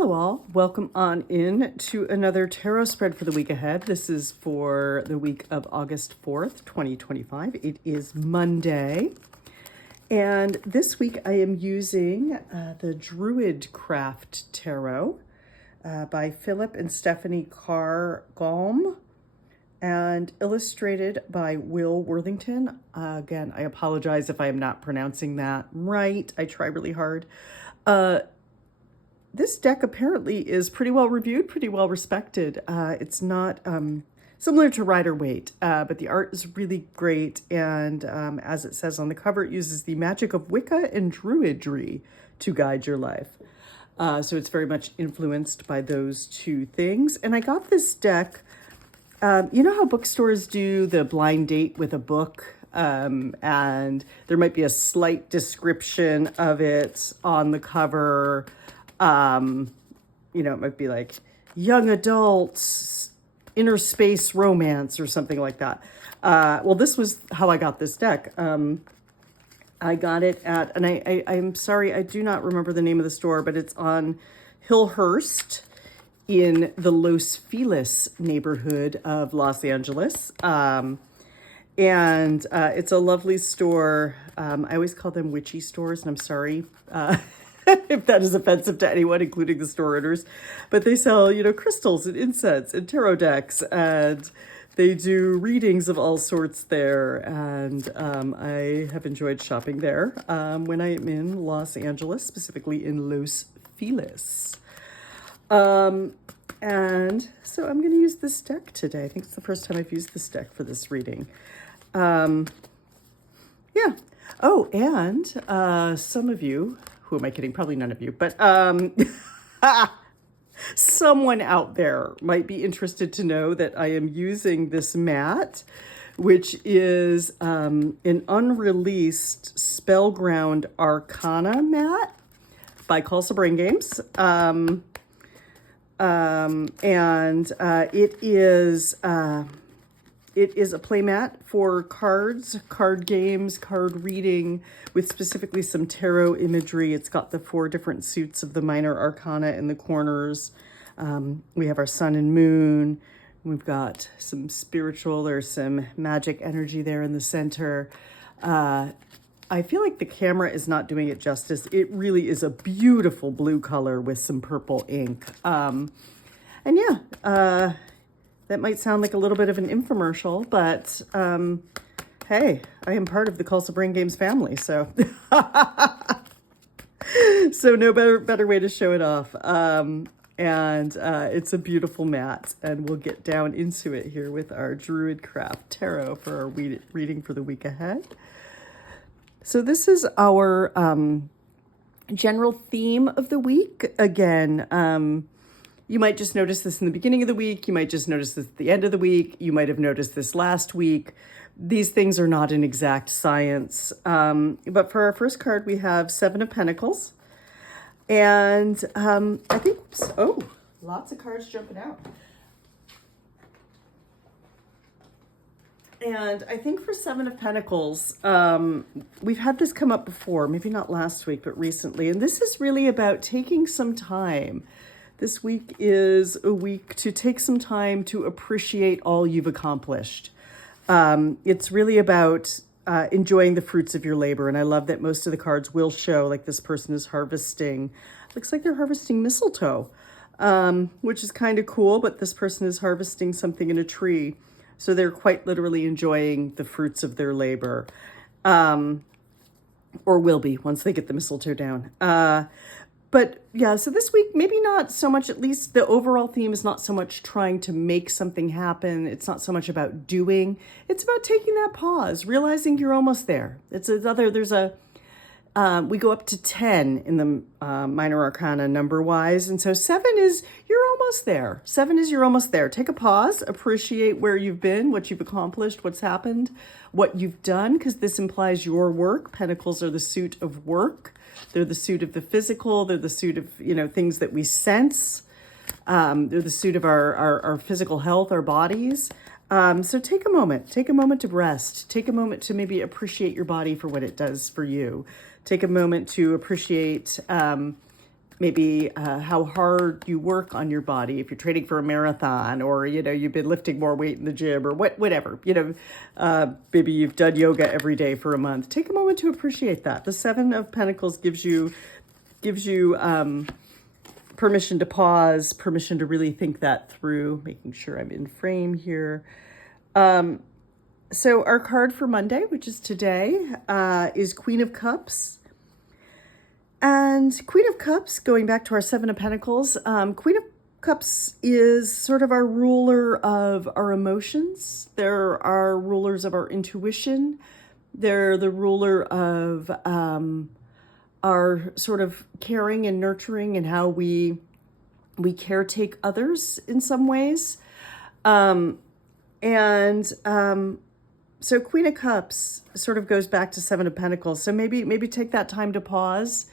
Hello all, welcome on in to another tarot spread for the week ahead. This is for the week of August 4th, 2025. It is Monday. And this week I am using the Druid Craft Tarot by Philip and Stephanie Carr-Galm and illustrated by Will Worthington. Again, I apologize if I am not pronouncing that right. I try really hard. This deck apparently is pretty well reviewed, pretty well respected. It's not similar to Rider-Waite, but the art is really great. And as it says on the cover, it uses the magic of Wicca and Druidry to guide your life. So it's very much influenced by those two things. And I got this deck, you know how bookstores do the blind date with a book? And there might be a slight description of it on the cover. You know, it might be like young adults, inner space romance or something like that. Well, this was how I got this deck. I got it at, and I'm sorry, I do not remember the name of the store, but it's on Hillhurst in the Los Feliz neighborhood of Los Angeles. And it's a lovely store. I always call them witchy stores, and I'm sorry, if that is offensive to anyone, including the store owners, but they sell, you know, crystals and incense and tarot decks, and they do readings of all sorts there. And I have enjoyed shopping there when I am in Los Angeles, specifically in Los Feliz. And so I'm going to use this deck today. I think it's the first time I've used this deck for this reading. Yeah. Oh, and some of you, who am I kidding? Probably none of you, but someone out there might be interested to know that I am using this mat, which is an unreleased Spellground Arcana mat by Khalsa Brain Games. It is a playmat for cards, card games, card reading, with specifically some tarot imagery. It's got the 4 different suits of the minor arcana in the corners. We have our sun and moon. We've got some spiritual, there's some magic energy there in the center. I feel like the camera is not doing it justice. It really is a beautiful blue color with some purple ink. And yeah, that might sound like a little bit of an infomercial, but hey, I am part of the Khalsa Brain Games family, so so no better way to show it off. And it's a beautiful mat, and we'll get down into it here with our Druid Craft Tarot for our reading for the week ahead. So this is our general theme of the week. Again, you might just notice this in the beginning of the week. You might just notice this at the end of the week. You might have noticed this last week. These things are not an exact science. But for our first card, we have 7 of Pentacles. And I think, oh, lots of cards jumping out. And I think for 7 of Pentacles, we've had this come up before, maybe not last week, but recently. And this is really about taking some time. This week is a week to take some time to appreciate all you've accomplished. It's really about enjoying the fruits of your labor. And I love that most of the cards will show, like this person is harvesting. Looks like they're harvesting mistletoe, which is kind of cool, but this person is harvesting something in a tree. So they're quite literally enjoying the fruits of their labor, or will be once they get the mistletoe down. But yeah, so this week, maybe not so much, at least the overall theme is not so much trying to make something happen. It's not so much about doing. It's about taking that pause, realizing you're almost there. We go up to 10 in the minor arcana number-wise. And so 7 is, you're almost there. 7 is, you're almost there. Take a pause, appreciate where you've been, what you've accomplished, what's happened, what you've done, because this implies your work. Pentacles are the suit of work. They're the suit of the physical. They're the suit of, you know, things that we sense. They're the suit of our physical health, our bodies. So take a moment to rest. Take a moment to maybe appreciate your body for what it does for you. Take a moment to appreciate maybe how hard you work on your body, if you're training for a marathon, or, you've been lifting more weight in the gym, or whatever, maybe you've done yoga every day for a month. Take a moment to appreciate that. The Seven of Pentacles gives you permission to pause, permission to really think that through, making sure I'm in frame here. So our card for Monday, which is today, is Queen of Cups. And Queen of Cups, going back to our Seven of Pentacles, Queen of Cups is sort of our ruler of our emotions. They're our rulers of our intuition. They're the ruler of our sort of caring and nurturing and how we caretake others in some ways. So Queen of Cups sort of goes back to Seven of Pentacles. So maybe take that time to pause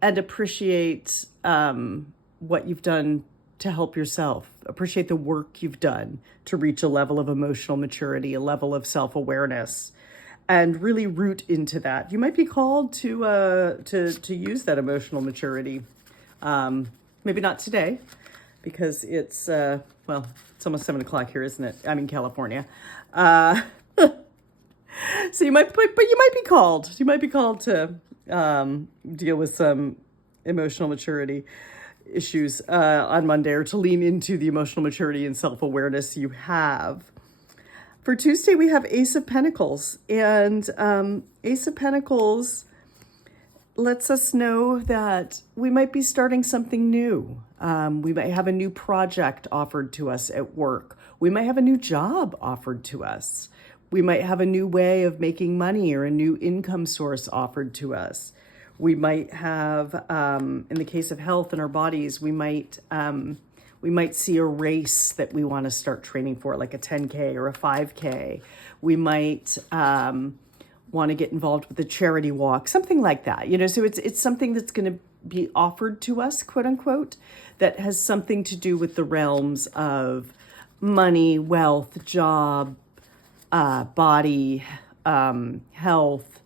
and appreciate what you've done to help yourself. Appreciate the work you've done to reach a level of emotional maturity, a level of self-awareness, and really root into that. You might be called to use that emotional maturity. Maybe not today, because it's it's almost 7 o'clock here, isn't it? I'm in California. So you might be called. You might be called to deal with some emotional maturity issues on Monday, or to lean into the emotional maturity and self-awareness you have. For Tuesday, we have Ace of Pentacles, and Ace of Pentacles lets us know that we might be starting something new. We might have a new project offered to us at work. We might have a new job offered to us. We might have a new way of making money or a new income source offered to us. We might have, in the case of health in our bodies, we might see a race that we want to start training for, like a 10K or a 5K. We might want to get involved with a charity walk, something like that. So it's something that's going to be offered to us, quote unquote, that has something to do with the realms of money, wealth, job, body, health,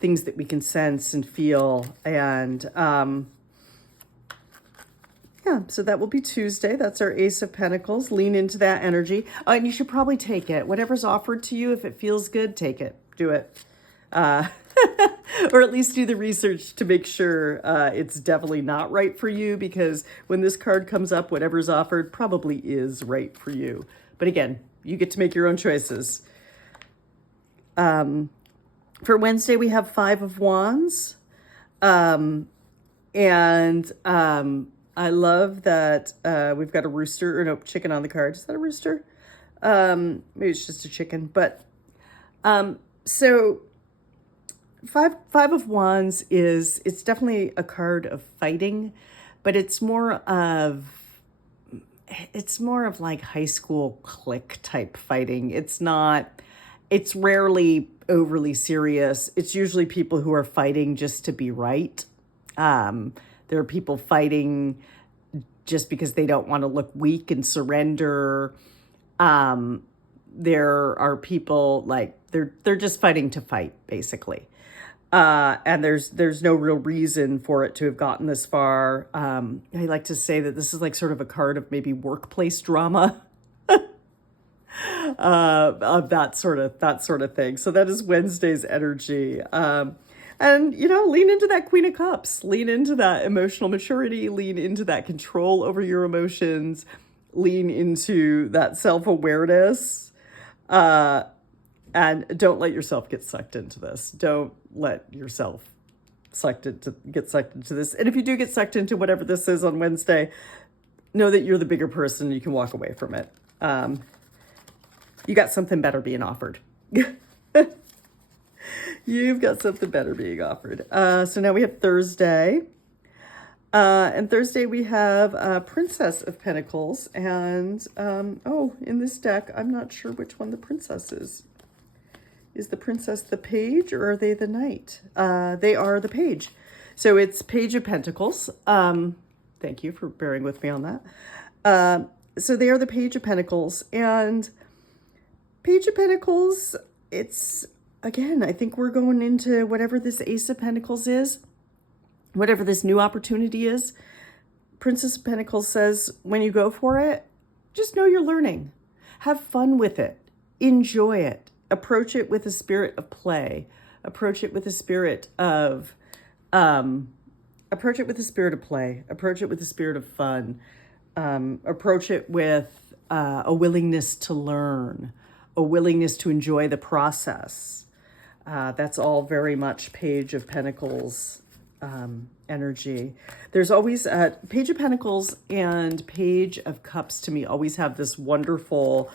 things that we can sense and feel. And so that will be Tuesday. That's our Ace of Pentacles. Lean into that energy. And you should probably take it. Whatever's offered to you, if it feels good, take it. Do it. Or at least do the research to make sure it's definitely not right for you, because when this card comes up, whatever's offered probably is right for you. But again, you get to make your own choices. For Wednesday, we have Five of Wands. I love that we've got a rooster, or no, chicken on the card. Is that a rooster? Maybe it's just a chicken. But so Five of Wands it's definitely a card of fighting, but it's more of like high school clique type fighting. It's rarely overly serious. It's usually people who are fighting just to be right. There are people fighting just because they don't want to look weak and surrender. There are people like they're just fighting to fight, basically. And there's no real reason for it to have gotten this far. I like to say that this is like sort of a card of maybe workplace drama. Of that sort of thing. So that is Wednesday's energy. And, lean into that Queen of Cups, lean into that emotional maturity, lean into that control over your emotions, lean into that self-awareness, and don't let yourself get sucked into this. Don't let yourself get sucked into this. And if you do get sucked into whatever this is on Wednesday, know that you're the bigger person. You can walk away from it. You got something better being offered. You've got something better being offered. So now we have Thursday. And Thursday we have Princess of Pentacles. And, in this deck, I'm not sure which one the princess is. Is the princess the page, or are they the knight? They are the page. So it's Page of Pentacles. Thank you for bearing with me on that. So they are the Page of Pentacles. And Page of Pentacles, it's, again, I think we're going into whatever this Ace of Pentacles is, whatever this new opportunity is. Princess of Pentacles says, when you go for it, just know you're learning. Have fun with it. Enjoy it. Approach it with a spirit of play. Approach it with a spirit of approach it with a spirit of play. Approach it with a spirit of fun. Approach it with a willingness to learn, a willingness to enjoy the process. That's all very much Page of Pentacles energy. There's always Page of Pentacles and Page of Cups to me always have this wonderful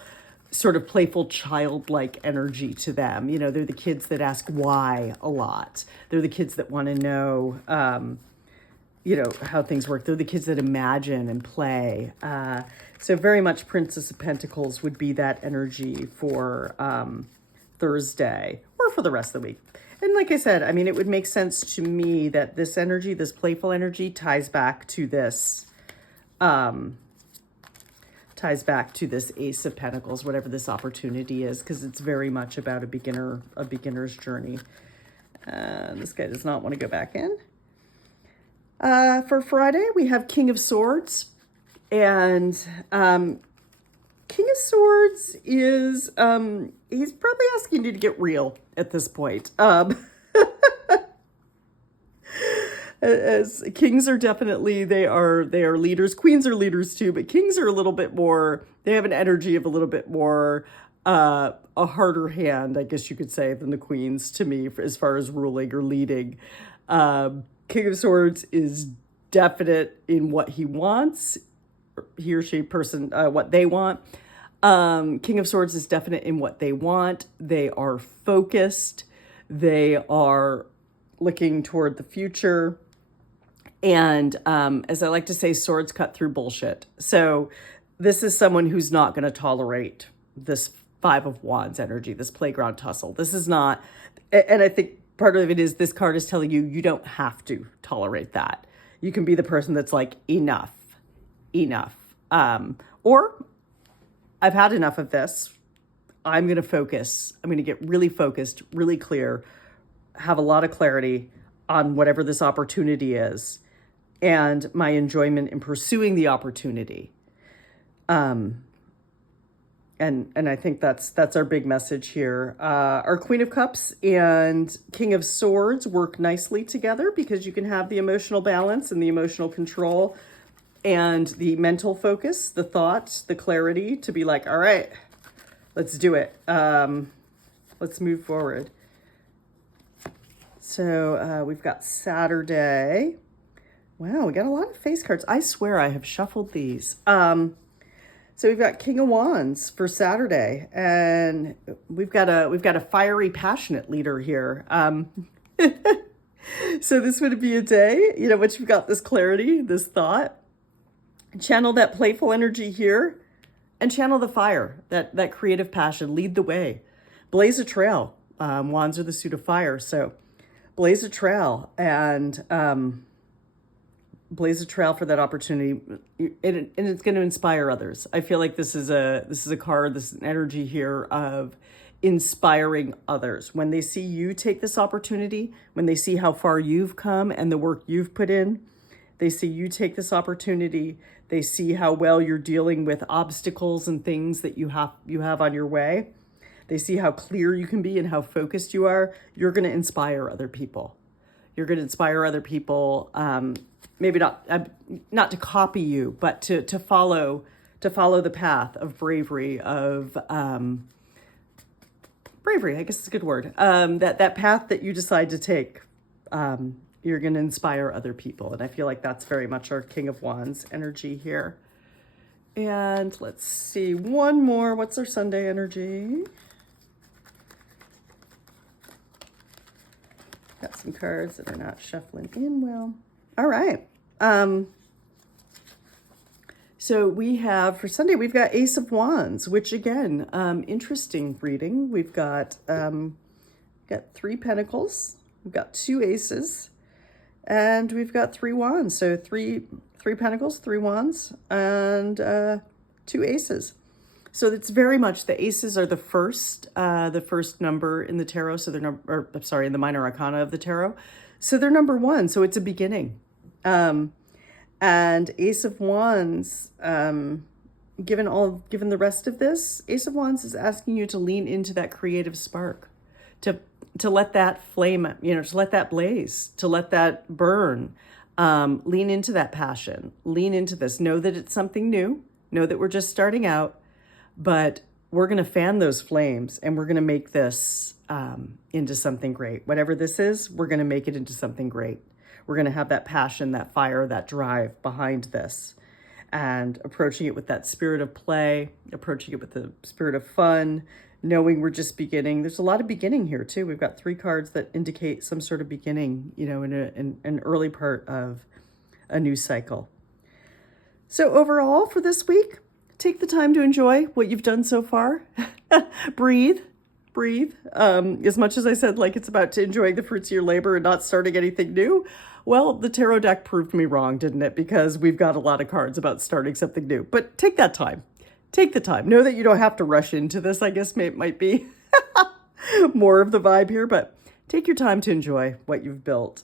sort of playful childlike energy to them. You know, they're the kids that ask why a lot. They're the kids that want to know, you know, how things work. They're the kids that imagine and play. So very much Princess of Pentacles would be that energy for Thursday or for the rest of the week. And like I said, I mean, it would make sense to me that this energy, this playful energy, ties back to this Ace of Pentacles, whatever this opportunity is, because it's very much about a beginner's journey. This guy does not want to go back in. For Friday, we have King of Swords, and King of Swords is, he's probably asking you to get real at this point. As kings are definitely, they are leaders. Queens are leaders too, but kings are a little bit more, they have an energy of a little bit more, a harder hand, I guess you could say, than the queens to me, as far as ruling or leading. King of Swords is definite in what he wants, he or she person, what they want. King of Swords is definite in what they want. They are focused. They are looking toward the future. And as I like to say, swords cut through bullshit. So this is someone who's not going to tolerate this Five of Wands energy, this playground tussle. This is not, and I think part of it is this card is telling you, you don't have to tolerate that. You can be the person that's like, enough. Or I've had enough of this. I'm going to focus. I'm going to get really focused, really clear, have a lot of clarity on whatever this opportunity is and my enjoyment in pursuing the opportunity. And I think that's our big message here. Our Queen of Cups and King of Swords work nicely together because you can have the emotional balance and the emotional control and the mental focus, the thought, the clarity to be like, all right, let's do it. Let's move forward. So we've got Saturday. Wow, we got a lot of face cards. I swear I have shuffled these. So we've got King of Wands for Saturday, and we've got a fiery, passionate leader here. So this would be a day, you know, which you've got this clarity, this thought. Channel that playful energy here, and channel the fire, that creative passion. Lead the way, blaze a trail. Wands are the suit of fire, so blaze a trail and blaze a trail for that opportunity, and it's going to inspire others. I feel like this is a card, this is an energy here of inspiring others. When they see you take this opportunity, when they see how far you've come and the work you've put in, they see you take this opportunity, they see how well you're dealing with obstacles and things that you have on your way. They see how clear you can be and how focused you are. You're going to inspire other people. You're going to inspire other people, maybe not to copy you, but to follow the path of bravery, bravery, I guess is a good word. That path that you decide to take, you're going to inspire other people. And I feel like that's very much our King of Wands energy here. And let's see, one more. What's our Sunday energy? Got some cards that are not shuffling in well. All right. So we have, for Sunday, we've got Ace of Wands, which again, interesting reading. We've got 3 Pentacles, we've got 2 Aces, and we've got 3 Wands. So three Pentacles, 3 Wands, and 2 Aces. So it's very much, the Aces are the first number in the tarot. So they're in the minor arcana of the tarot. So they're number 1. So it's a beginning. And Ace of Wands, given the rest of this, Ace of Wands is asking you to lean into that creative spark, to let that flame, to let that blaze, to let that burn. Lean into that passion, lean into this. Know that it's something new. Know that we're just starting out, but we're going to fan those flames and we're going to make this into something great. Whatever this is, we're going to make it into something great. We're going to have that passion, that fire, that drive behind this, and approaching it with that spirit of play, approaching it with the spirit of fun, knowing we're just beginning. There's a lot of beginning here too. We've got 3 cards that indicate some sort of beginning, in an early part of a new cycle. So overall for this week, take the time to enjoy what you've done so far. Breathe. As much as I said, like, it's about to enjoying the fruits of your labor and not starting anything new. Well, the tarot deck proved me wrong, didn't it? Because we've got a lot of cards about starting something new. But take that time. Take the time. Know that you don't have to rush into this. I guess it might be more of the vibe here, but take your time to enjoy what you've built.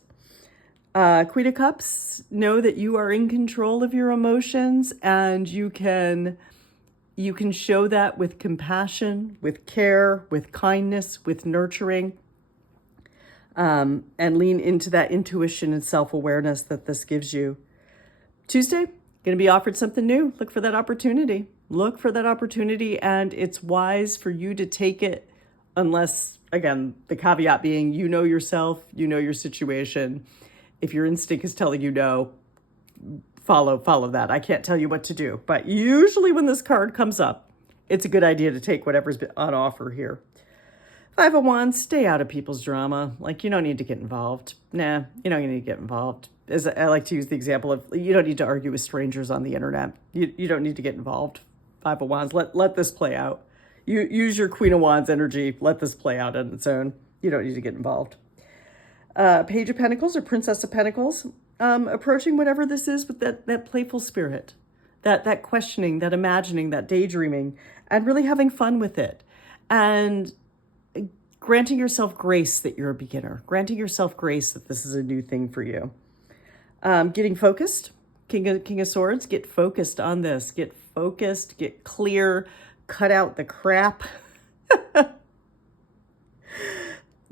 Queen of Cups, know that you are in control of your emotions, and you can show that with compassion, with care, with kindness, with nurturing, and lean into that intuition and self-awareness that this gives you. Tuesday, going to be offered something new. Look for that opportunity. Look for that opportunity, and it's wise for you to take it, unless, again, the caveat being, you know yourself, you know your situation. If your instinct is telling you no, follow that. I can't tell you what to do, but usually when this card comes up, it's a good idea to take whatever's on offer here. 5 of Wands, stay out of people's drama. Like, you don't need to get involved. Nah, you don't need to get involved. As I like to use the example of, you don't need to argue with strangers on the internet. You don't need to get involved. 5 of Wands, let this play out. You use your Queen of Wands energy. Let this play out on its own. You don't need to get involved. Page of Pentacles or Princess of Pentacles, approaching whatever this is with that playful spirit, that questioning, that imagining, that daydreaming, and really having fun with it. And granting yourself grace that you're a beginner, granting yourself grace that this is a new thing for you. Getting focused, King of Swords, get focused on this. Get focused, get clear, cut out the crap,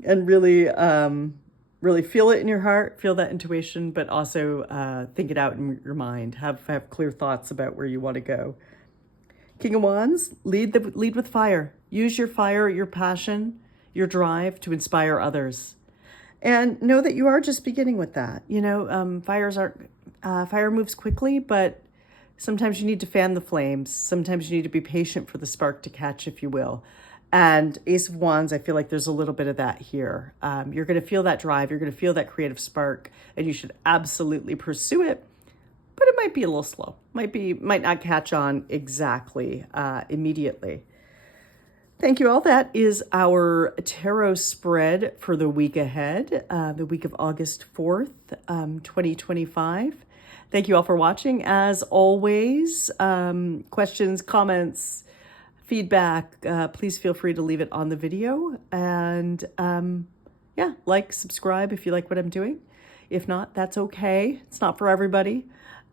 and really feel it in your heart, feel that intuition, but also think it out in your mind. Have clear thoughts about where you want to go. King of Wands, lead with fire. Use your fire, your passion, your drive to inspire others. And know that you are just beginning with that. Fire moves quickly, but sometimes you need to fan the flames. Sometimes you need to be patient for the spark to catch, if you will. And Ace of Wands, I feel like there's a little bit of that here. You're going to feel that drive. You're going to feel that creative spark, and you should absolutely pursue it. But it might be a little slow. Might not catch on exactly immediately. Thank you all. That is our tarot spread for the week ahead, the week of August 4th, 2025. Thank you all for watching. As always, questions, comments, feedback, please feel free to leave it on the video. And like, subscribe if you like what I'm doing. If not, that's okay. It's not for everybody.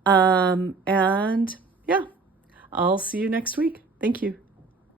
I'll see you next week. Thank you.